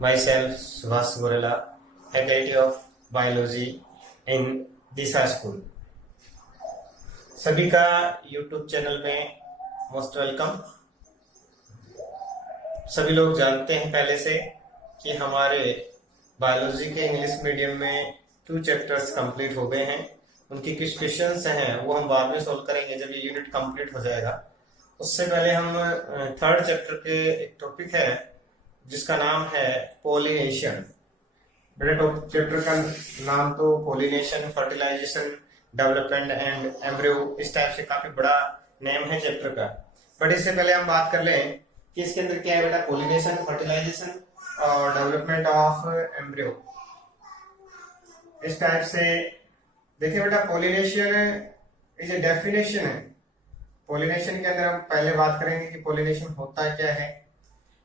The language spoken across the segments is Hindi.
Myself, Subhas Gorela, Faculty of Biology in Disha school. सभी का YouTube चैनल में मोस्ट वेलकम। सभी लोग जानते हैं पहले से कि हमारे बायोलॉजी के इंग्लिश मीडियम में 2 चैप्टर्स कंप्लीट हो गए हैं। उनकी कुछ क्वेश्चंस हैं वो हम बाद में सॉल्व करेंगे जब ये यूनिट कंप्लीट हो जाएगा। उससे पहले हम 3rd चैप्टर के एक टॉपिक है जिसका नाम है पोलिनेशन। बेटा चैप्टर का नाम तो pollination, fertilisation, development and embryo, इस टाइप से काफी बड़ा नेम है चैप्टर का। बट इससे पहले हम बात कर लें कि इसके अंदर क्या है बेटा। पोलिनेशन, फर्टिलाइजेशन और डेवलपमेंट ऑफ एम्ब्रियो, इस टाइप से देखिए बेटा। पोलिनेशन इज ए डेफिनेशन है। पोलिनेशन के अंदर हम पहले बात करेंगे कि पोलिनेशन होता क्या है।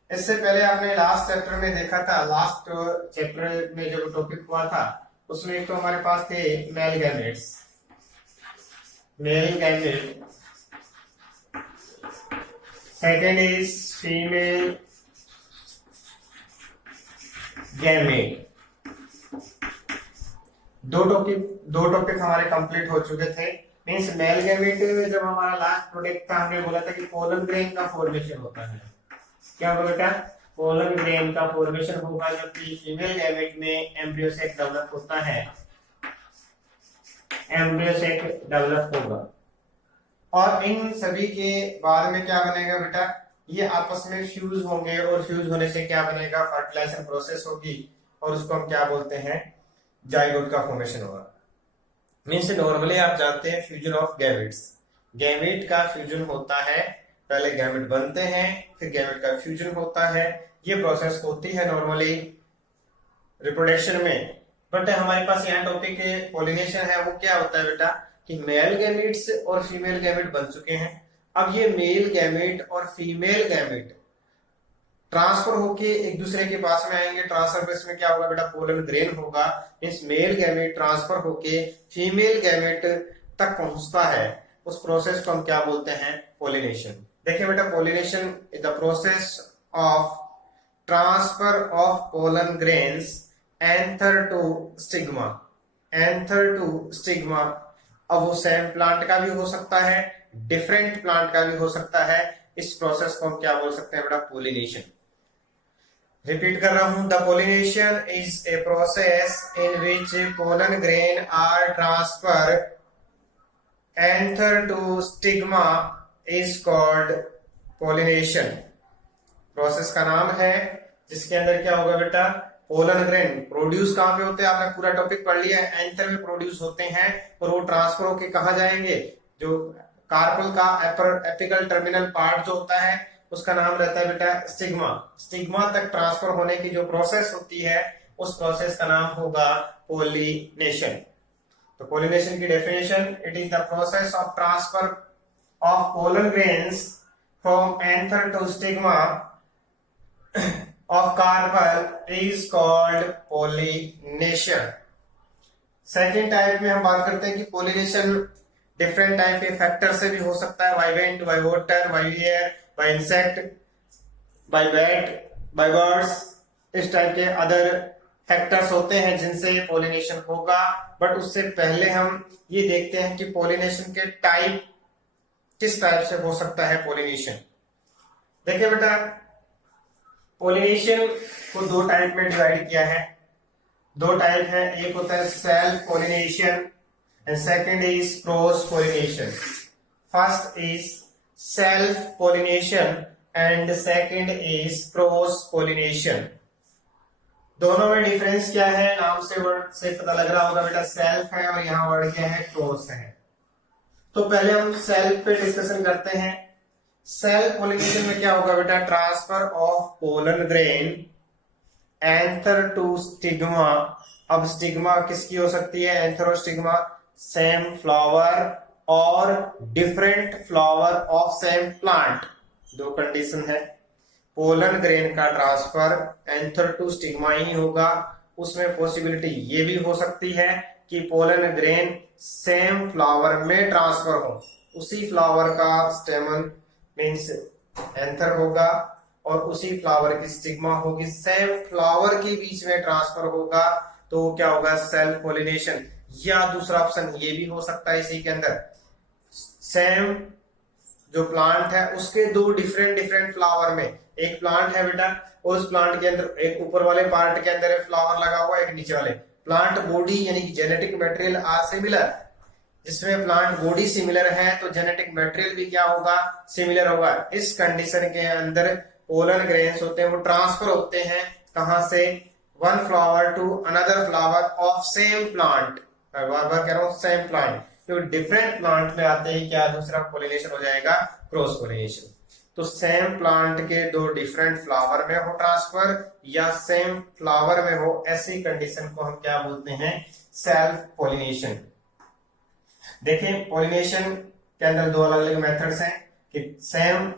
इससे पहले आपने लास्ट चैप्टर में देखा था, लास्ट चैप्टर में जो टॉपिक हुआ था उसमें एक तो हमारे पास थे male gametes, male gamete, second is female gamete. दो टॉपिक हमारे कंप्लीट हो चुके थे। मींस मेल गैमेट में जब हमारा लास्ट प्रोडक्ट था हमने बोला था कि पोलन ग्रेन का फॉर्मेशन होता है। क्या होगा बेटा? पोलन ग्रेन का फॉर्मेशन होगा जबकि फीमेल गैमेट में एम्ब्रियो सेक डेवलप होता है, एम्ब्रियो सेक डेवलप होगा। और इन सभी के बाद में क्या बनेगा बेटा? ये आपस में फ्यूज होंगे और फ्यूज होने से क्या बनेगा? फर्टिलाइजेशन प्रोसेस होगी और उसको हम क्या बोलते हैं? जाइगोट का फॉर्मेशन होगा। मीन्स नॉर्मली आप जानते हैं फ्यूजन ऑफ गैमेट्स। गैमेट का फ्यूजन होता है, पहले गैमेट बनते हैं फिर गैमेट का फ्यूजन होता है। ये प्रोसेस होती है नॉर्मली रिप्रोडक्शन में। बट हमारे पास यहाँ टॉपिक पोलिनेशन है। वो क्या होता है बेटा कि मेल गैमेट्स और फीमेल गैमेट बन चुके हैं। अब ये मेल गैमेट और फीमेल गैमेट ट्रांसफर होके एक दूसरे के पास में आएंगे। ट्रांसफर में क्या होगा बेटा? पोलन ग्रेन होगा। इस मेल गैमेट ट्रांसफर होके फीमेल गैमेट तक पहुंचता है। उस प्रोसेस को हम क्या बोलते हैं? पोलिनेशन। देखिए बेटा, pollination is the process of transfer of pollen grains anther to stigma, anther to stigma. अब वो सेम प्लांट का भी हो सकता है, डिफरेंट प्लांट का भी हो सकता है। इस प्रोसेस को हम क्या बोल सकते हैं बेटा? पोलिनेशन। रिपीट कर रहा हूं, the pollination is a process in which pollen grain are transfer anther to stigma is called pollination. Process का नाम है जिसके अंदर क्या होगा बेटा? पोलन ग्रेन प्रोड्यूस कहां पे होते हैं? आपने पूरा टॉपिक पढ़ लिया है। एंथर में प्रोड्यूस होते हैं और वो ट्रांसफर होके कहां जाएंगे? जो कार्पल का एपिकल टर्मिनल पार्ट जो होता है उसका नाम रहता है बेटा स्टिग्मा। स्टिग्मा तक ट्रांसफर होने की जो प्रोसेस होती है उस प्रोसेस का नाम होगा पोलिनेशन। तो पोलिनेशन की definition, it is the process of transfer of pollen grains from anther to stigma of carpel is called pollination। Second type में हम बात करते हैं कि पोलिनेशन डिफरेंट टाइप के फैक्टर से भी हो सकता है। By wind, by water, by air, by insect, by bat, by birds, इस टाइप के अदर फैक्टर्स होते हैं जिनसे पोलिनेशन होगा। बट उससे पहले हम ये देखते हैं कि पोलिनेशन के टाइप किस टाइप से हो सकता है पोलिनेशन। देखिए बेटा, पोलिनेशन को 2 टाइप में डिवाइड किया है। 2 टाइप है, एक होता है self pollination and second is cross pollination. First is self pollination and second is cross pollination. दोनों में डिफरेंस क्या है? नाम से, वर्ड से पता लग रहा होगा बेटा, सेल्फ है और यहाँ वर्ड क्या है? क्रॉस है। तो पहले हम सेल्फ पे डिस्कशन करते हैं। सेल्फ पोलिनेशन में क्या होगा बेटा? Transfer of pollen grain anther to stigma. अब स्टिग्मा किसकी हो सकती है? एंथर और स्टिग्मा सेम फ्लावर और different flower of same plant, 2 condition है। पोलन ग्रेन का ट्रांसफर एंथर टू स्टिग्मा ही होगा। उसमें पॉसिबिलिटी ये भी हो सकती है कि पोलन ग्रेन सेम फ्लावर में ट्रांसफर हो, उसी फ्लावर का स्टेमन मींस एंथर होगा और उसी फ्लावर की स्टिग्मा होगी, सेम फ्लावर के बीच में ट्रांसफर होगा, तो क्या होगा, सेल्फ पोलिनेशन। या दूसरा ऑप्शन ये भी हो सकता है इसी के अंदर, सेम जो प्लांट है उसके दो डिफरेंट डिफरेंट फ्लावर में, एक प्लांट है बेटा और उस प्लांट के अंदर एक ऊपर वाले पार्ट के अंदर एक फ्लावर लगा हुआ है, एक नीचे वाले, प्लांट बॉडी यानी कि जेनेटिक मटेरियल आर सिमिलर, जिसमें प्लांट बॉडी सिमिलर है तो जेनेटिक मटेरियल भी क्या होगा, सिमिलर होगा। इस कंडीशन के अंदर पोलन ग्रेन्स होते हैं वो ट्रांसफर होते हैं कहां से, one flower to another flower of same plant, बार बार कह रहा हूं सेम प्लांट, तो डिफरेंट प्लांट में आते ही क्या दूसरा पोलिनेशन हो जाएगा, क्रॉस पोलिनेशन। तो सेम प्लांट के दो डिफरेंट फ्लावर में हो ट्रांसफर या सेम फ्लावर में हो, ऐसी कंडीशन को हम क्या बोलते हैं, सेल्फ पोलिनेशन। देखें पोलिनेशन के अंदर दो अलग अलग मेथड्स हैं कि सेम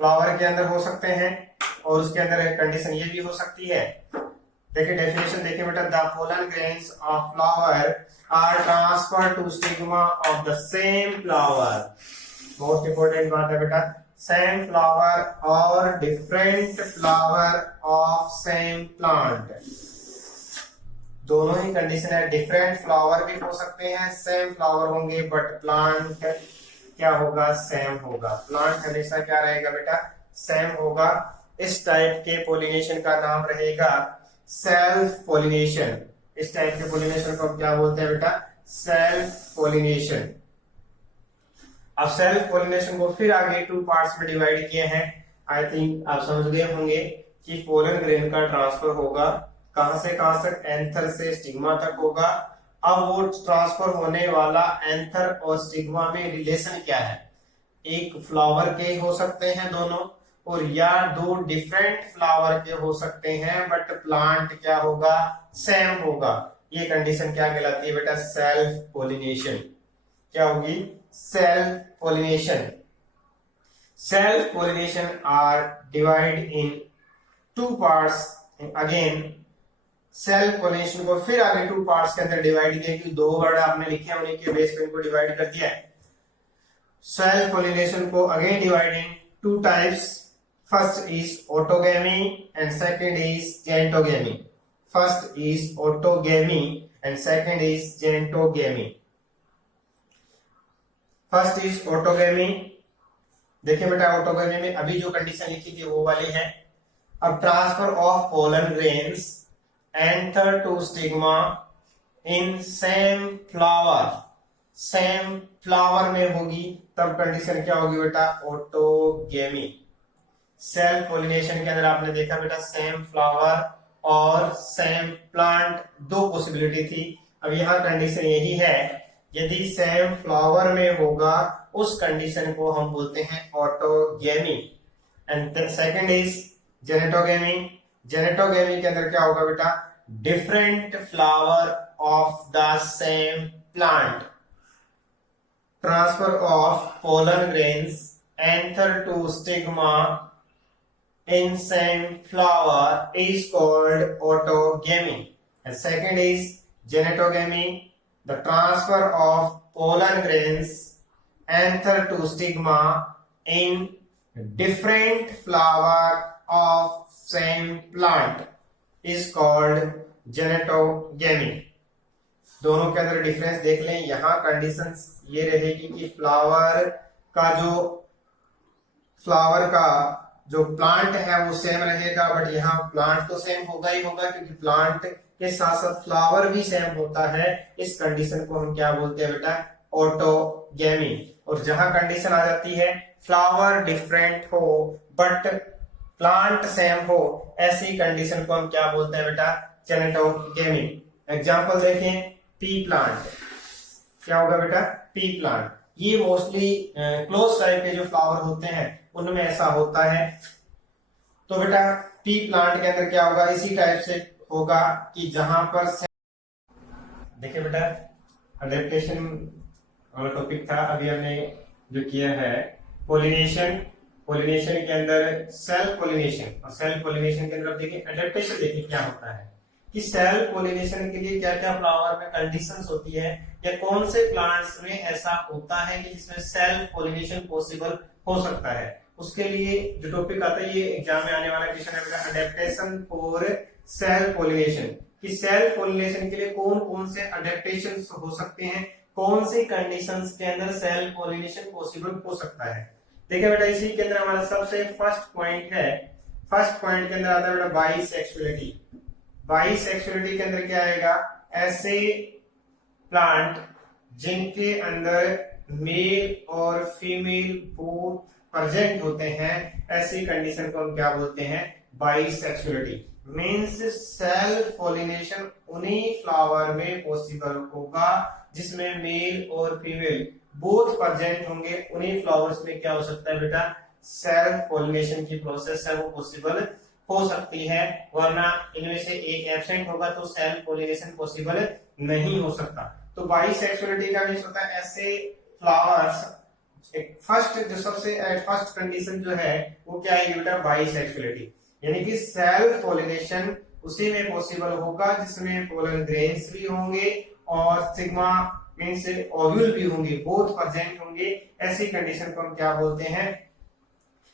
फ्लावर के अंदर हो सकते हैं और उसके अंदर एक कंडीशन ये भी हो सकती है। देखिए डेफिनेशन देखिए बेटा, the pollen grains of flower are transfer to stigma of the same flower. Most important बात है बेटा, सेम फ्लावर और different flower of same plant, दोनों ही कंडीशन है। डिफरेंट फ्लावर भी हो सकते हैं, सेम फ्लावर होंगे, बट प्लांट क्या होगा, सेम होगा। प्लांट हमेशा क्या रहेगा बेटा, सेम होगा। इस टाइप के पोलिनेशन का नाम रहेगा सेल्फ पोलिनेशन। इस टाइप के पोलिनेशन को हम क्या बोलते हैं बेटा, सेल्फ पोलिनेशन। अब सेल्फ पोलिनेशन को फिर आगे टू पार्ट्स में डिवाइड किए हैं। आई थिंक आप समझ गए होंगे कि पोलन ग्रेन का ट्रांसफर होगा कहां से कहां तक, एंथर से स्टिग्मा तक होगा। अब वो ट्रांसफर होने वाला एंथर और स्टिग्मा में रिलेशन क्या है, एक फ्लावर के हो सकते हैं दोनों, और या दो डिफरेंट फ्लावर के हो सकते हैं, बट प्लांट क्या होगा, सेम होगा। ये कंडीशन क्या कहलाती है बेटा, सेल्फ पोलिनेशन। क्या होगी, self pollination. Self pollination are divide into parts. Again self pollination को फिर आगे टू पार्ट्स के अंदर डिवाइड किया, दो वर्ड आपने लिखे हैं उन्हीं के बेस पे इनको डिवाइड कर दिया है। सेल्फ पोलिनेशन को again divide in two types. First is autogamy and second is gentogamy. First is autogamy and second is gentogamy. First is autogamy. देखिए बेटा ऑटोगेमी में अभी जो कंडीशन लिखी थी वो वाली है। अब transfer of pollen grains anther to stigma in same flower, same flower में होगी तब कंडीशन क्या होगी बेटा, ऑटोगेमी। सेल्फ पोलिनेशन के अंदर आपने देखा बेटा सेम फ्लावर और सेम प्लांट, दो पॉसिबिलिटी थी। अब यहाँ कंडीशन यही है, यदि सेम फ्लावर में होगा उस कंडीशन को हम बोलते हैं autogamy. And second is geitonogamy. Geitonogamy के अंदर क्या होगा बेटा, different flower of the same plant, transfer of pollen grains anther to stigma in same flower is called autogamy. And second is genetogamy, the transfer of pollen grains anther to stigma in different flower of same plant is called genetogamy. दोनों के अंदर डिफरेंस देख लें। यहाँ कंडीशन ये रहेगी कि फ्लावर का जो प्लांट है वो सेम रहेगा, बट यहाँ प्लांट तो सेम होगा ही होगा क्योंकि प्लांट के साथ साथ फ्लावर भी सेम होता है। इस कंडीशन को हम क्या बोलते हैं बेटा, ऑटोगेमी। और जहां कंडीशन आ जाती है फ्लावर डिफरेंट हो बट प्लांट सेम हो, ऐसी कंडीशन को हम क्या बोलते हैं बेटा, जेनेटोगेमी। एग्जांपल देखें, पी प्लांट। क्या होगा बेटा, पी प्लांट। ये मोस्टली क्लोज टाइप के जो फ्लावर होते हैं उनमें ऐसा होता है। तो बेटा पी प्लांट के अंदर क्या होगा, इसी टाइप से होगा कि जहां पर देखिए बेटा अडेप्टेशन वाला टॉपिक था, अभी हमने जो किया है पोलिनेशन। पोलिनेशन के अंदर सेल्फ पोलिनेशन, और सेल्फ पोलिनेशन के अंदर देखिए अडेप्टेशन। देखिए क्या होता है कि सेल्फ पोलिनेशन के लिए क्या क्या फ्लावर में कंडीशंस होती है या कौन से प्लांट्स में ऐसा होता है कि जिसमें सेल्फ पोलिनेशन पॉसिबल हो सकता है, उसके लिए जो टॉपिक आता है, ये एग्जाम में आने वाला क्वेश्चन है बेटा, अडेप्टेशन फॉर सेल पोलिनेशन, कि सेल पोलिनेशन के लिए कौन कौन से अडेप्टेशन हो सकते हैं, कौन सी कंडीशंस के अंदर सेल पोलिनेशन पॉसिबल हो सकता है। देखिए बेटा, इसी के अंदर हमारा सबसे फर्स्ट पॉइंट है, फर्स्ट पॉइंट के अंदर आता है बेटा बाइसेक्सुअलिटी। बाइसेक्सुअलिटी के अंदर क्या आएगा, ऐसे प्लांट जिनके अंदर मेल और फीमेल बोथ प्रेजेंट होते हैं, ऐसी कंडीशन को हम क्या बोलते हैं, बाइसेक्सुअलिटी। मींस सेल पोलिनेशन उन्हीं फ्लावर में पॉसिबल होगा जिसमें मेल और फीमेल बोथ प्रेजेंट होंगे, उन्हीं फ्लावर्स में क्या हो सकता है बेटा, सेल्फ पोलिनेशन की प्रोसेस है वो पॉसिबल हो सकती है, वरना इनमें से एक एब्सेंट होगा तो सेल्फ पोलिनेशन पॉसिबल नहीं हो सकता। तो बाइसेक्सुअलिटी का मींस होता है ऐसे फ्लावर्स, फर्स्ट जो सबसे फर्स्ट कंडीशन जो है वो क्या है बेटा, बाइसेक्सुअलिटी, यानी कि सेल्फ पोलिनेशन उसी में पॉसिबल होगा जिसमें पोलन ग्रेन्स भी होंगे और सिग्मा मींस ओव्यूल भी होंगे, बोथ प्रेजेंट होंगे, ऐसी कंडीशन को हम क्या बोलते हैं,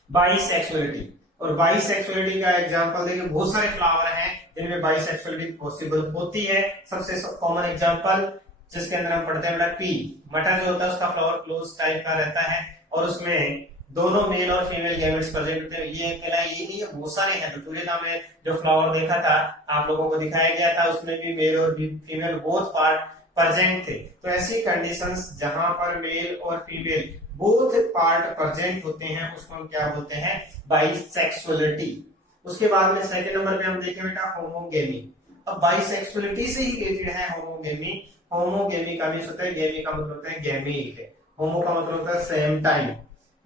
बाइसेक्सुअलिटी। और बाइसेक्सुअलिटी का एग्जांपल देखिए, बहुत सारे फ्लावर हैं जिनमें बाइसेक्सुअलिटी पॉसिबल होती है। सबसे कॉमन एग्जांपल जिसके अंदर हम पढ़ते हैं बेटा, पी मटर जो होता है उसका फ्लावर क्लोज टाइप का रहता है और उसमें दोनों मेल और फीमेल गैमेट्स प्रेजेंट होते हैं। ये अकेला ये नहीं है, बहुत सारे हैं। तो टूरिका में जो फ्लावर देखा था आप लोगों को दिखाया गया था, उसमें भी मेल और फीमेल बोथ पार्ट प्रेजेंट थे। तो ऐसी कंडीशंस जहां पर मेल और फीमेल बोथ पार्ट प्रेजेंट होते हैं उसको हम क्या बोलते हैं, बाइसेक्सुअलिटी। उसके बाद में सेकंड नंबर पे हम देखें बेटा होमोगेमी। अब बाइसेक्सुअलिटी से ही रिलेटेड है होमोगेमी। होमोगेमी का मींस होता है, गेमी का मतलब होता है गैमीट, होमो का मतलब होता है सेम टाइम,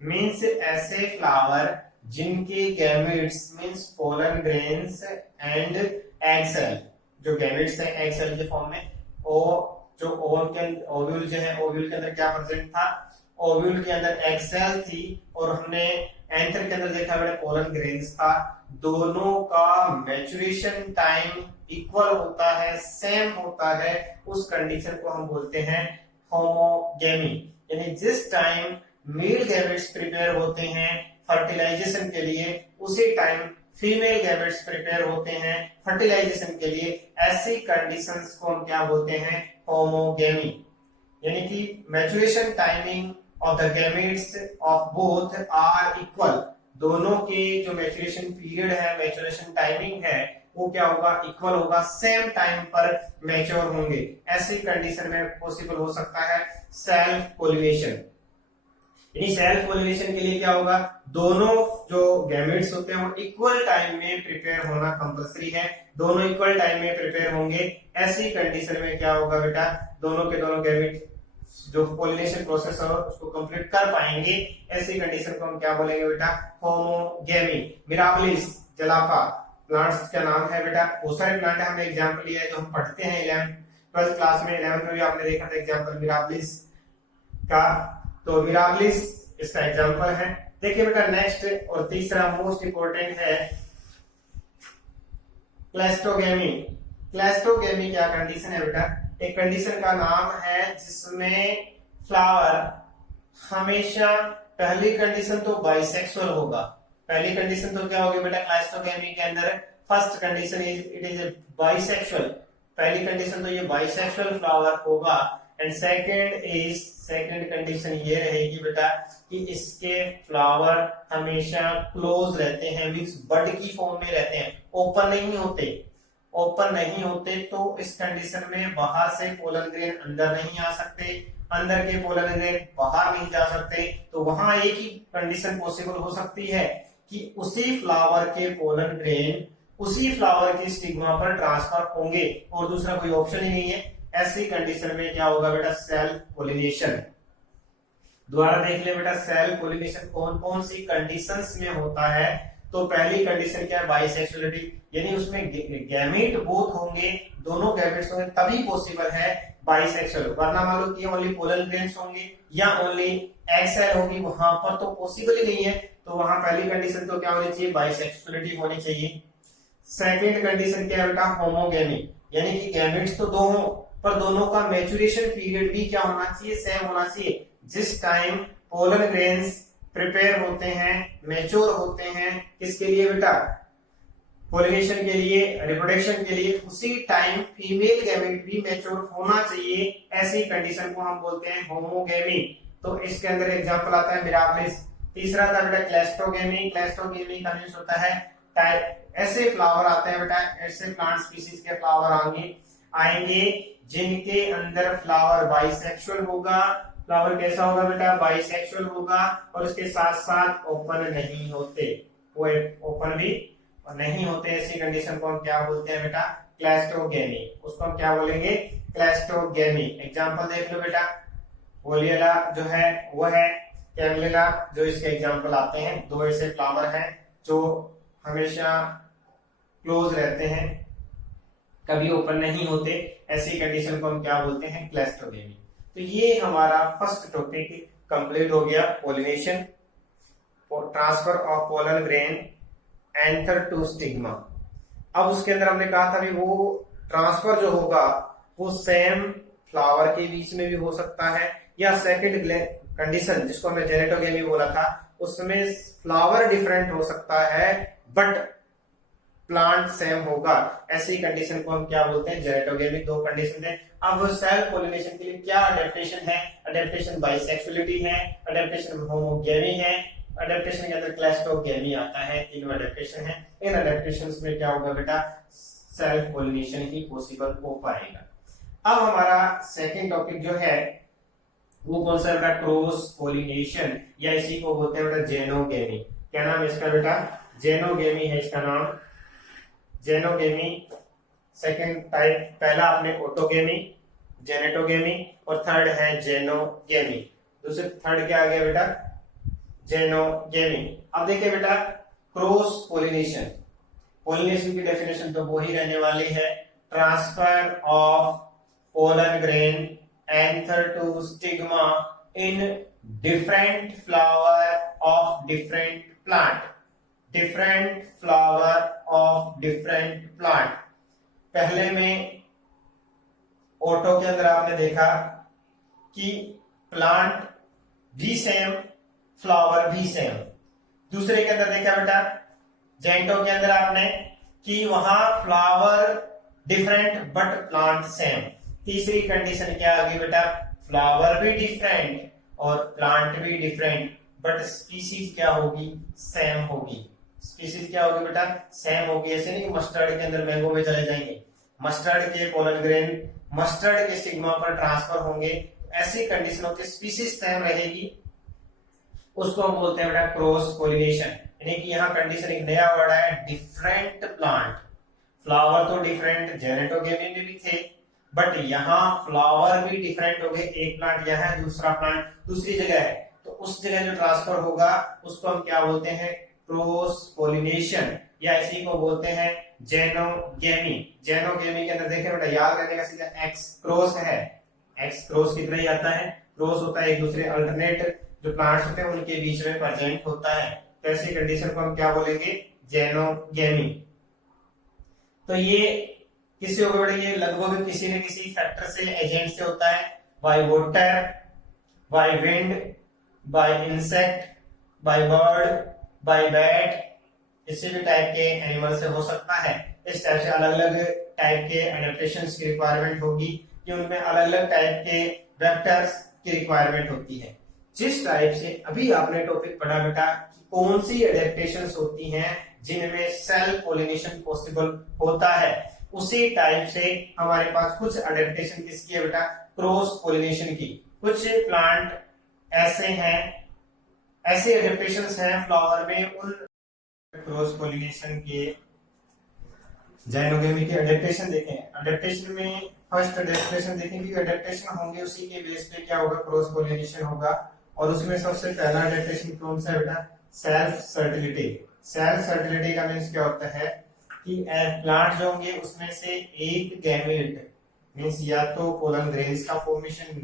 मींस ऐसे फ्लावर जिनके gametes means pollen grains and egg cell, जो गैमेट्स है एग सेल के फॉर्म में, और जो ओव्यूल जो है, ओव्यूल के अंदर क्या प्रेजेंट था, ओव्यूल के अंदर एग सेल थी और हमने एंथर के अंदर देखा बेटा पोलन ग्रेन्स था। दोनों का मैच्योरेशन टाइम इक्वल होता है, सेम होता है, उस कंडीशन को हम बोलते हैं होमोगेमी। यानी जिस टाइम मेल गैमेट्स प्रिपेयर होते हैं फर्टिलाइजेशन के लिए, उसी टाइम फीमेल गैमेट्स प्रिपेयर होते हैं फर्टिलाइजेशन के लिए। ऐसी कंडीशंस को हम क्या बोलते हैं, होमोगेमी। यानी कि maturation timing of the gametes of both are equal, दोनों के जो मैच्योरेशन पीरियड है, मैच्योरेशन टाइमिंग है, वो क्या होगा, इक्वल होगा, सेम टाइम पर मैच्योर होंगे। ऐसी कंडीशन में पॉसिबल हो सकता है सेल्फ पोलिनेशन। यानी सेल्फ पोलिनेशन के लिए क्या होगा, दोनों जो गैमेट्स होते हैं वो इक्वल टाइम में प्रिपेयर होना कंपलसरी है, दोनों इक्वल टाइम में प्रिपेयर होंगे। ऐसी कंडीशन में क्या होगा बेटा, दोनों के दोनों गैमेट जो पोलिनेशन प्रोसेस है उसको कंप्लीट कर पाएंगे। ऐसी कंडीशन को हम क्या बोलेंगे बेटा, होमोगेमी। मिराबिलिस जलापा प्लांट्स का नाम है बेटा, बहुत सारे प्लांट है, हमने एग्जांपल लिया है जो हम पढ़ते हैं 11th क्लास में, 11th में भी आपने देखा था एग्जांपल मिराबिलिस का। तो मिराबिलिस इसका एग्जांपल है। देखिए बेटा नेक्स्ट और तीसरा मोस्ट इंपोर्टेंट है क्लैस्टोगेमी। क्लैस्टोगेमी क्या कंडीशन है बेटा, एक कंडीशन का नाम है जिसमें फ्लावर हमेशा, पहली कंडीशन तो बाइसेक्सुअल होगा, पहली कंडीशन तो क्या होगी बेटा क्लैस्टोगेमी के अंदर, first condition it is bisexual, पहली कंडीशन तो ये बाइसेक्सुअल फ्लावर होगा। एंड सेकंड कंडीशन ये रहेगी बेटा कि इसके फ्लावर हमेशा क्लोज रहते हैं, मींस बड की फॉर्म में रहते हैं, ओपन नहीं होते, ओपन नहीं होते। तो इस कंडीशन में बाहर से पोलन ग्रेन अंदर नहीं आ सकते, अंदर के पोलन ग्रेन बाहर नहीं जा सकते। तो वहां एक ही कंडीशन पॉसिबल हो सकती है कि उसी फ्लावर के पोलन ग्रेन उसी फ्लावर की स्टिग्मा पर ट्रांसफर होंगे और दूसरा कोई ऑप्शन ही नहीं है। ऐसी कंडीशन में क्या होगा बेटा, सेल्फ पोलिनेशन। दोबारा देख ले बेटा, सेल्फ पोलिनेशन कौन कौन सी कंडीशंस में होता है। तो पहली कंडीशन क्या है, बाइसेक्सुअलिटी, यानी उसमें गैमेट बोथ होंगे, दोनों गैमेट्स होंगे तभी पॉसिबल है बाइसेक्सुअल, वरना मान लो कि ओनली पोलन ग्रेन्स होंगे या ओनली एग सेल होगी, वहां पर तो पॉसिबल ही नहीं है। तो वहां पहली कंडीशन तो क्या होनी चाहिए, बाइसेक्सुअलिटी होनी चाहिए। सेकंड कंडीशन क्या है बेटा, होमोगेमी, यानी कि गैमेट्स तो दो हो पर दोनों का मैच्योरेशन पीरियड भी क्या होना चाहिए, सेम होना चाहिए। जिस टाइम पोलन ग्रेन्स प्रिपेयर होते हैं, मैच्योर होते हैं, किसके लिए बेटा, पॉलिनेशन के लिए, रिप्रोडक्शन के लिए, उसी टाइम फीमेल गैमेट भी मैच्योर होना चाहिए। ऐसी कंडीशन को हम बोलते हैं होमोगेमी। तो इसके अंदर एग्जांपल आता है मिराबिलिस। तीसरा था बेटा क्लेस्टोगेमी। क्लेस्टोगेमी का मींस होता है टाइप, ऐसे फ्लावर आते हैं बेटा, ऐसे प्लांट स्पीसीज के फ्लावर आएंगे जिनके अंदर फ्लावर बाइसेक्सुअल होगा। फ्लावर कैसा होगा बेटा, बाइसेक्सुअल होगा, और उसके साथ साथ ओपन नहीं होते, वो ओपन भी नहीं होते। ऐसी कंडीशन को हम क्या बोलते हैं बेटा, क्लेस्टोगेमी। उसको हम क्या बोलेंगे, क्लेस्टोगेमी। एग्जांपल देख लो बेटा, वोलियला जो है वो है, कैमलिला जो इसके एग्जांपल आते हैं। दो ऐसे फ्लावर हैं जो हमेशा क्लोज रहते हैं, कभी ओपन नहीं होते। ऐसी कंडीशन को हम क्या बोलते हैं, क्लेस्टोगेमी। तो ये हमारा फर्स्ट टॉपिक कंप्लीट हो गया, pollination, transfer of pollen grain anther to stigma. अब उसके अंदर हमने कहा था भी वो ट्रांसफर जो होगा वो सेम फ्लावर के बीच में भी हो सकता है, या सेकंड कंडीशन जिसको हमने जेनेटोगेमी बोला था, उसमें फ्लावर डिफरेंट हो सकता है बट प्लांट सेम होगा। ऐसी कंडीशन को हम क्या बोलते हैं, जेनेटोगेमी। दो कंडीशन है। अब सेल्फ पोलिनेशन के लिए क्या अडेप्टेशन है, अडेप्टेशन बाइसेक्सुअलिटी है, अडेप्टेशन होमोगेमी है, अडेप्टेशन के अंदर क्लेस्टोगेमी आता है। तीनों अडेप्टेशन है। इन अडेप्टेशंस में क्या होगा बेटा, सेल्फ पोलिनेशन ही पॉसिबल हो पाएगा। अब हमारा सेकंड टॉपिक जो है वो कौन सा बेटा, क्रॉस पोलिनेशन, या इसी को बोलते हैं बेटा जेनोगेमी। क्या नाम है इसका बेटा, जेनोगेमी है इसका नाम, जेनोगेमी। सेकंड टाइप, पहला आपने ऑटोगेमी, जेनेटोगेमी, और थर्ड है जेनोगेमी। दूसरे थर्ड क्या आ गया बेटा, जेनोगेमी। अब देखिए बेटा, क्रॉस पोलिनेशन, पोलिनेशन की डेफिनेशन तो वो ही रहने वाली है, transfer of pollen grain anther to stigma in different flower of different plant, different flower of different plant. पहले में ऑटो के अंदर आपने देखा कि प्लांट भी सेम, फ्लावर भी सेम। दूसरे के अंदर देखा बेटा जेंटो के अंदर आपने कि वहां flower different but plant same. तीसरी कंडीशन क्या आ गई बेटा, फ्लावर भी डिफरेंट और प्लांट भी डिफरेंट बट स्पीसीज क्या होगी, सेम होगी। स्पीसीज क्या होगी बेटा, सेम होगी। ऐसे नहीं मस्टर्ड के अंदर मैंगो में चले जाएंगे, मस्टर्ड के पोलन ग्रेन मस्टर्ड के स्टिग्मा पर ट्रांसफर होंगे। ऐसी कंडीशन होती है, स्पीसीज सेम रहेगी, उसको हम बोलते हैं बेटा क्रॉस पोलिनेशन। यानी कि यहाँ कंडीशन एक नया वर्ड है, डिफरेंट प्लांट। फ्लावर तो डिफरेंट जेनेटोगेमी में भी थे, बट यहाँ फ्लावर भी डिफरेंट हो गए। एक प्लांट यहाँ है, दूसरा प्लांट दूसरी जगह है, तो उस जगह जो ट्रांसफर होगा उसको हम क्या बोलते हैं, क्रॉस पोलिनेशन, या इसी को बोलते हैं जेनोगेमी। जेनोगेमी के अंदर देखें बेटा, याद रखने का सीधा एक्स क्रॉस है, एक्स क्रॉस की तरह ही आता है। क्रॉस होता है एक दूसरे अल्टरनेट जो प्लांट्स होते हैं उनके बीच में प्रेजेंट होता है। तो ऐसी कंडीशन को हम क्या बोलेंगे, जेनोगेमी। तो ये किससे होगा बेटा, ये लगभग किसी न किसी फैक्टर से, एजेंट से होता है। By water, by wind, by insect, by bird, by bat, किसी भी टाइप के एनिमल से हो सकता है। इस टाइप से अलग अलग टाइप के एडेप्टेशंस की रिक्वायरमेंट होगी कि उनमें अलग अलग टाइप के वेक्टर्स की रिक्वायरमेंट होती है। जिस टाइप से अभी आपने टॉपिक पढ़ा बेटा कि कौन सी एडेप्टेशंस होती हैं जिनमें सेल्फ पोलिनेशन पॉसिबल होता है, उसी टाइप से हमारे पास कुछ एडेप्टेशन किसकी है बेटा, क्रॉस पोलिनेशन की। कुछ प्लांट ऐसे हैं, ऐसे एडेप्टेशंस हैं फ्लावर में, उन क्रॉस पोलिनेशन के जेनोगेमी के एडेप्टेशन देखें। एडेप्टेशन में फर्स्ट एडेप्टेशन देखेंगे, एडेप्टेशन होंगे उसी के बेस पे क्या होगा, क्रॉस पोलिनेशन होगा। और उसमें सबसे पहला एडेप्टेशन कौन सा है बेटा, सेल्फ फर्टिलिटी। सेल्फ फर्टिलिटी का मीन्स क्या होता है कि प्लांट जो होंगे उसमें से एक गैमेट मीन्स या तो पोलन ग्रेन्स का फॉर्मेशन,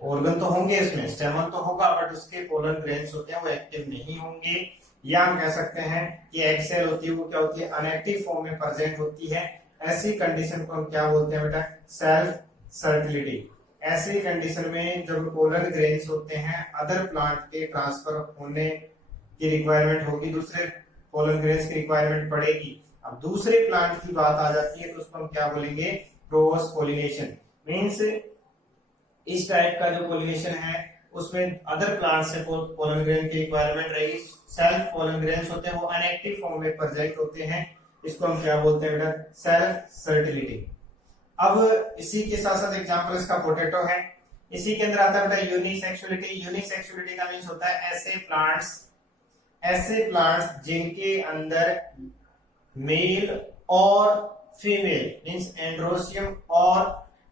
ऑर्गन तो होंगे इसमें, स्टेमन तो होगा बट उसके पोलन ग्रेन्स होते हैं वो एक्टिव नहीं होंगे। या हम कह सकते हैं कि एग सेल होती है वो क्या होती है, अनएक्टिव फॉर्म में प्रेजेंट होती है। ऐसी कंडीशन को हम क्या बोलते हैं बेटा, सेल्फ फर्टिलिटी। ऐसी कंडीशन में जब पोलन ग्रेन्स होते हैं अदर प्लांट के ट्रांसफर होने की रिक्वायरमेंट होगी, दूसरे पोलन ग्रेन्स की रिक्वायरमेंट पड़ेगी। अब दूसरे प्लांट की बात आ जाती है तो उसको हम क्या बोलेंगे, क्रॉस पोलिनेशन। मींस इस टाइप का जो पोलिनेशन है उसमें अदर प्लांट से पोलन ग्रेन की रिक्वायरमेंट रहेगी। सेल्फ पोलन ग्रेन्स होते हैं वो अनएक्टिव फॉर्म में प्रेजेंट होते हैं, इसको हम क्या बोलते हैं बेटा, सेल्फ सर्टिलिटी। अब इसी के साथ साथ एग्जांपल इसका पोटैटो है। इसी के अंदर आता है बेटा यूनिसेक्सुअलिटी। यूनिसेक्सुअलिटी का मींस होता है ऐसे प्लांट्स जिनके अंदर मेल और फीमेल मींस एंड्रोसियम और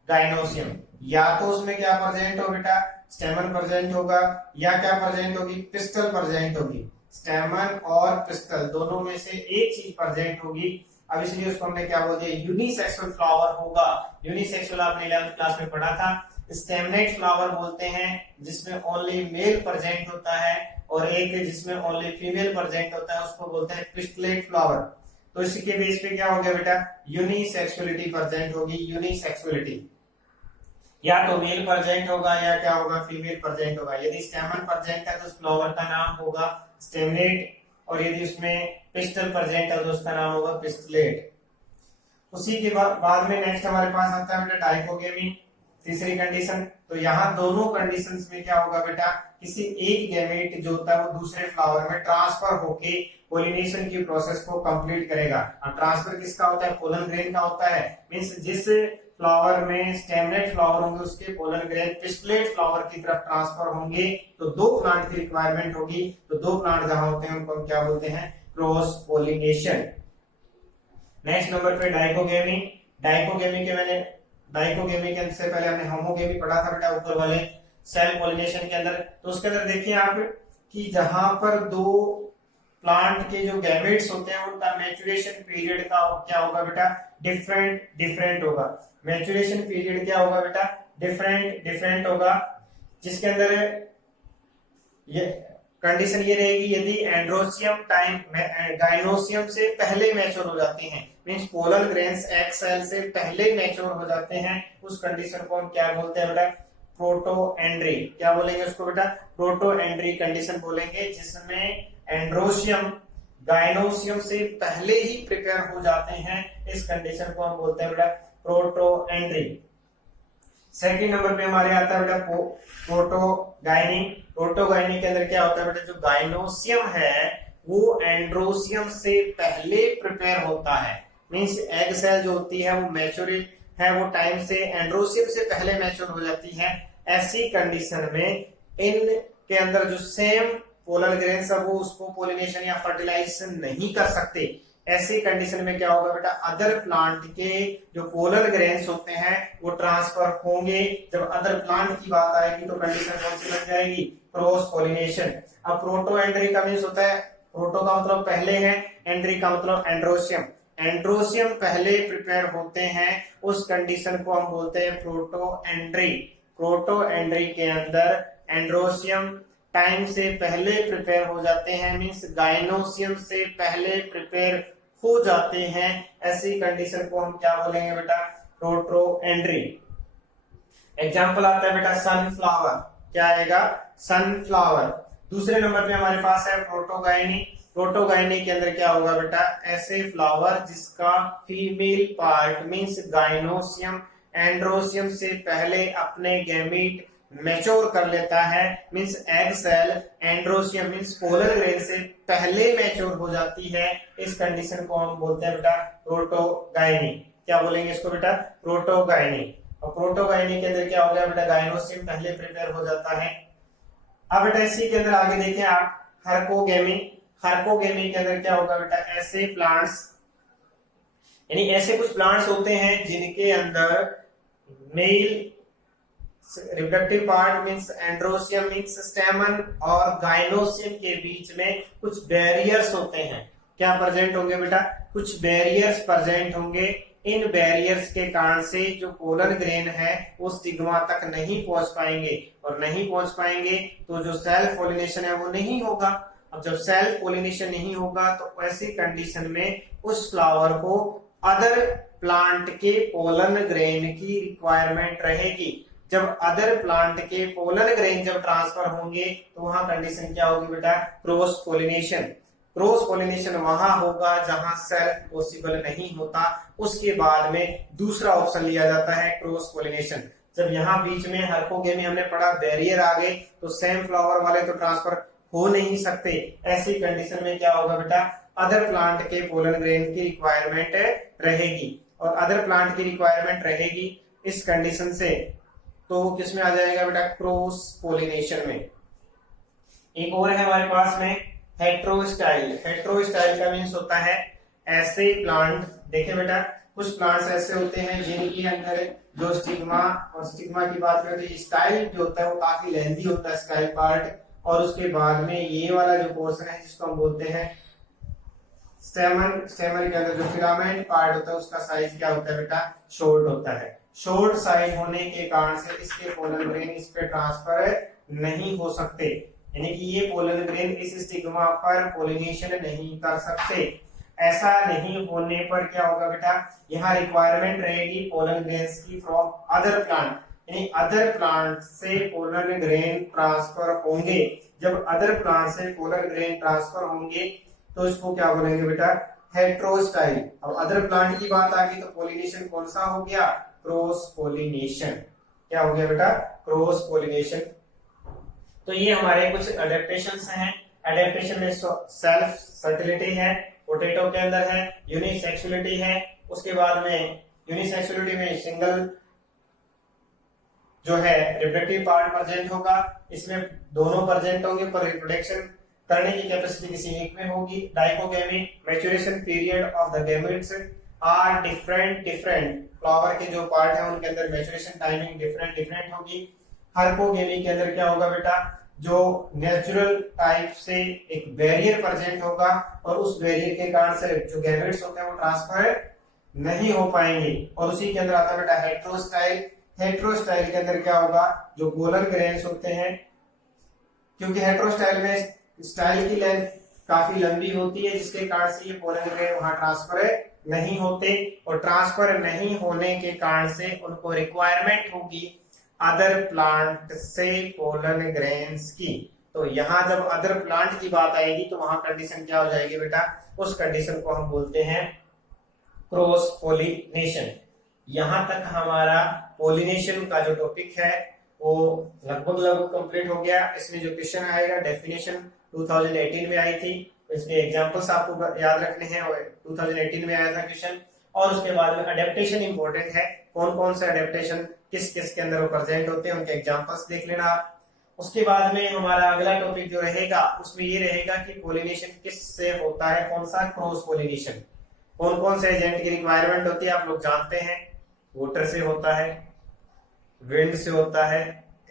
गाइनोसियम, या तो उसमें क्या प्रेजेंट हो बेटा, स्टेमन प्रेजेंट होगा, या क्या प्रेजेंट होगी, पिस्टल प्रेजेंट होगी। स्टेमन और पिस्टल दोनों में से एक चीज प्रेजेंट होगी। अब इसलिए उसको हमने क्या बोल दिया, यूनिसेक्सुअल फ्लावर होगा। यूनिसेक्सुअल आपने 11th क्लास में पढ़ा था। स्टेमनेट फ्लावर बोलते हैं जिसमें ओनली मेल प्रेजेंट होता है, और एक जिसमें ओनली फीमेल प्रेजेंट होता है उसको बोलते हैं पिस्टलेट फ्लावर। तो इसके बेस पे क्या हो गया बेटा, यूनिसेक्सुअलिटी प्रेजेंट होगी। यूनिसेक्सुअलिटी या तो मेल प्रेजेंट होगा या क्या होगा, फीमेल प्रेजेंट होगा। यदि स्टेमन प्रेजेंट है तो उस फ्लावर का नाम होगा स्टेमनेट, और यदि उसमें पिस्टल प्रेजेंट है तो उसका नाम होगा पिस्टलेट। उसी के बाद में नेक्स्ट हमारे पास आता है बेटा डाइकोगेमी, तीसरी कंडीशन। तो यहाँ दोनों कंडीशंस में क्या होगा बेटा, किसी एक गैमेट जो होता है वो दूसरे फ्लावर में ट्रांसफर होके पोलिनेशन की प्रोसेस को कंप्लीट करेगा। अब ट्रांसफर किसका होता है, पोलन ग्रेन का होता है। मींस जिस फ्लावर में स्टेमनेट फ्लावर होंगे उसके पोलन ग्रेन पिस्टलेट फ्लावर की तरफ ट्रांसफर होंगे, तो दो प्लांट की रिक्वायरमेंट होगी। तो दो प्लांट जहां होते हैं उनको हम क्या बोलते हैं, क्रॉस पोलिनेशन। नेक्स्ट नंबर पे डाइकोगेमी। डाइकोगेमी के से पहले हमने होमोगेमी पढ़ा था बेटा ऊपर वाले सेल पोलिनेशन के अंदर। तो उसके अंदर देखिए आप कि जहां पर दो प्लांट के जो गैमेट्स होते हैं उनका मैच्योरेशन पीरियड का क्या होगा बेटा, डिफरेंट होगा। मैच्योरेशन पीरियड क्या होगा बेटा, डिफरेंट होगा। जिसके अंदर ये कंडीशन ये रहेगी यदि एंड्रोसियम गाइनोसियम से पहले मैच्योर हो जाते हैं, means pollen grains egg cell से पहले मैच्योर हो जाते हैं, उस कंडीशन को हम क्या बोलते हैं बेटा, प्रोटो एंड्री। क्या बोलेंगे उसको बेटा, प्रोटो एंड्री कंडीशन बोलेंगे, जिसमें एंड्रोसियम गाइनोसियम से पहले ही प्रिपेयर हो जाते हैं। इस कंडीशन को हम बोलते हैं बेटा प्रोटो एंड्री। सेकंड नंबर पे हमारे आता है बेटा प्रोटोगाइनी। प्रोटोगाइनी के अंदर क्या होता है बेटा, जो गाइनोसियम है वो एंड्रोसियम से पहले प्रिपेयर होता है। मींस एग सेल जो होती है वो मैच्योर है, वो टाइम से एंड्रोसियम से पहले मैच्योर हो जाती है। ऐसी कंडीशन में इन के अंदर जो सेम पोलन ग्रेन्स है वो उसको पोलिनेशन या फर्टिलाइजेशन नहीं कर सकते। ऐसी कंडीशन में क्या होगा बेटा, अदर प्लांट के जो पोलन ग्रेन्स होते हैं वो ट्रांसफर होंगे। जब अदर प्लांट की बात आएगी तो कंडीशन कौन सी बन जाएगी, क्रॉस पोलिनेशन। अब प्रोटो एंड्री का मींस होता है, प्रोटो का मतलब पहले है, एंड्री का मतलब एंड्रोसियम। एंड्रोसियम पहले प्रिपेयर होते हैं, उस कंडीशन को हम बोलते हैं प्रोटो एंड्री। प्रोटो एंड्री के अंदर एंड्रोसियम टाइम से पहले प्रिपेयर हो जाते हैं, मींस गाइनोसियम से पहले प्रिपेयर हो जाते हैं। ऐसी कंडीशन को हम क्या बोलेंगे बेटा, प्रोटो एंड्री। एग्जांपल आता है बेटा सनफ्लावर। क्या आएगा, सनफ्लावर। दूसरे नंबर पे हमारे पास है प्रोटोगाइनी। प्रोटोगाइनी के अंदर क्या होगा बेटा, ऐसे फ्लावर जिसका female part means gynoecium androecium से पहले अपने गैमीट मैच्योर कर लेता है, means egg cell androecium means pollen grain से पहले मैच्योर हो जाती है। इस कंडीशन को हम बोलते हैं बेटा प्रोटोगाइनी। क्या बोलेंगे इसको बेटा, प्रोटोगाइनी। और प्रोटोगाइनी के अंदर क्या हो गया बेटा, गाइनोसियम पहले प्रिपेयर हो जाता है। अब बेटा इसी के अंदर आगे देखें आप हर्कोगेमी। हर्कोगेमी के अंदर क्या होगा बेटा, ऐसे प्लांट्स यानी ऐसे कुछ प्लांट्स होते हैं जिनके अंदर male reproductive part means androecium means स्टेमन और गाइनोसियम के बीच में कुछ बैरियर्स होते हैं। क्या प्रेजेंट होंगे बेटा, कुछ बैरियर्स प्रेजेंट होंगे। इन बैरियर्स के कारण से जो पोलन ग्रेन है वो स्टिग्मा तक नहीं पहुंच पाएंगे, और नहीं पहुंच पाएंगे तो जो सेल्फ पोलिनेशन है वो नहीं होगा। अब जब सेल्फ पोलिनेशन नहीं होगा तो ऐसी कंडीशन में उस फ्लावर को अदर प्लांट के पोलन ग्रेन की रिक्वायरमेंट रहेगी। जब अदर प्लांट के पोलन ग्रेन जब ट्रांसफर होंगे तो वहां कंडीशन क्या होगी बेटा, क्रॉस पोलिनेशन। क्रॉस पोलिनेशन वहां होगा जहां सेल्फ पॉसिबल नहीं होता, उसके बाद में दूसरा ऑप्शन लिया जाता है क्रॉस पोलिनेशन। जब यहाँ बीच में हाइपोगेमी हमने पढ़ा, बैरियर आ गए तो सेम फ्लावर वाले तो ट्रांसफर हो नहीं सकते। ऐसी कंडीशन में क्या होगा बेटा, अदर प्लांट के पोलन ग्रेन की रिक्वायरमेंट रहेगी, और अदर प्लांट की रिक्वायरमेंट रहेगी इस कंडीशन से, तो किस में आ जाएगा बेटा, क्रॉस पोलिनेशन में। एक और है हमारे पास में हेट्रोस्टाइल। हेट्रोस्टाइल का मीन्स होता है ऐसे प्लांट, देखिए बेटा कुछ प्लांट्स ऐसे होते हैं जिनके अंदर जो स्टिग्मा, और स्टिग्मा की बात करें तो स्टाइल जो होता है वो काफी लेंथी होता है स्टाइल पार्ट, और उसके बाद में ये वाला जो पोर्शन है जिसको हम बोलते हैं स्टेमन, स्टेमन के अंदर जो फिलामेंट पार्ट होता है उसका साइज क्या होता है बेटा, शॉर्ट होता है। शॉर्ट साइज होने के कारण से इसके पोलन ग्रेन इस पे ट्रांसफर नहीं हो सकते, यानी कि ये पोलन ग्रेन इस स्टिग्मा पर पोलिनेशन नहीं कर सकते। ऐसा नहीं होने पर क्या होगा बेटा, यहाँ रिक्वायरमेंट रहेगी पोलन ग्रेन्स की फ्रॉम अदर प्लांट, यानी अदर प्लांट से पोलन ग्रेन ट्रांसफर होंगे। जब अदर प्लांट से पोलन ग्रेन ट्रांसफर होंगे तो इसको क्या बोलेंगे बेटा, हेट्रोस्टाइल। अब अदर प्लांट की बात आ गई तो पोलिनेशन कौन सा हो गया, क्रॉस पोलिनेशन। क्या हो गया बेटा, क्रॉस पोलिनेशन। तो ये हमारे कुछ एडेप्टेशंस हैं। एडेप्टेशन में सेल्फ फर्टिलिटी है, पोटैटो के अंदर है, यूनिसेक्सुअलिटी है, उसके बाद में यूनिसेक्सुअलिटी में सिंगल जो है रिप्रोडक्टिव पार्ट प्रेजेंट होगा, इसमें दोनों प्रेजेंट होंगे पर रिप्रोडक्शन करने की कैपेसिटी किसी एक में होगी। Dichogamy, maturation period of the gametes are different different, flower के जो पार्ट है उनके अंदर मैच्योरेशन टाइमिंग डिफरेंट डिफरेंट होगी। हाइपोगेमी के अंदर क्या होगा बेटा, जो नेचुरल टाइप से एक बैरियर प्रेजेंट होगा और उस बैरियर के कारण से जो गैमेट्स होते हैं वो ट्रांसफर नहीं हो पाएंगे। और उसी के अंदर आता है बेटा हेट्रोस्टाइल। हेट्रोस्टाइल के अंदर क्या होगा, जो पोलन ग्रेन्स होते हैं, क्योंकि हेट्रोस्टाइल में स्टाइल की लेंथ काफी लंबी होती है जिसके कारण से ये पोलन ग्रेन वहां ट्रांसफर नहीं होते, और ट्रांसफर नहीं होने के कारण से उनको रिक्वायरमेंट होगी अदर प्लांट से पोलन ग्रेन्स की। तो यहाँ जब अदर प्लांट की बात आएगी तो वहां कंडीशन क्या हो जाएगी बेटा, उस कंडीशन को हम बोलते हैं क्रॉस पोलिनेशन। यहां तक हमारा पोलिनेशन का जो टॉपिक है वो लगभग कंप्लीट हो गया। इसमें जो क्वेश्चन आएगा, डेफिनेशन 2018 में आई थी, इसके एग्जांपल्स आपको याद रखने हैं, 2018 में आया था क्वेश्चन। और उसके बाद में अडेप्टेशन इंपॉर्टेंट है, कौन कौन से अडेप्टेशन किस किस के अंदर वो प्रेजेंट होते हैं उनके एग्जांपल्स देख लेना आप। उसके बाद में हमारा अगला टॉपिक जो रहेगा उसमें ये रहेगा कि पोलिनेशन किस से होता है, कौन सा क्रॉस पोलिनेशन, कौन कौन से एजेंट की रिक्वायरमेंट होती है। आप लोग जानते हैं, वाटर से होता है, विंड से होता है,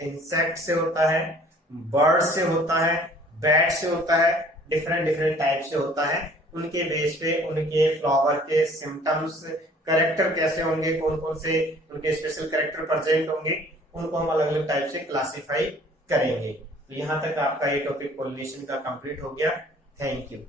इंसेक्ट से होता है, बर्ड से होता है, बैट से होता है, डिफरेंट डिफरेंट टाइप से होता है। उनके बेस पे उनके फ्लावर के सिम्टम्स, कैरेक्टर कैसे होंगे, कौन कौन से उनके स्पेशल कैरेक्टर प्रेजेंट होंगे, उनको हम अलग अलग टाइप से क्लासिफाई करेंगे। तो यहाँ तक आपका ये टॉपिक पोलिनेशन का कंप्लीट हो गया। Thank you.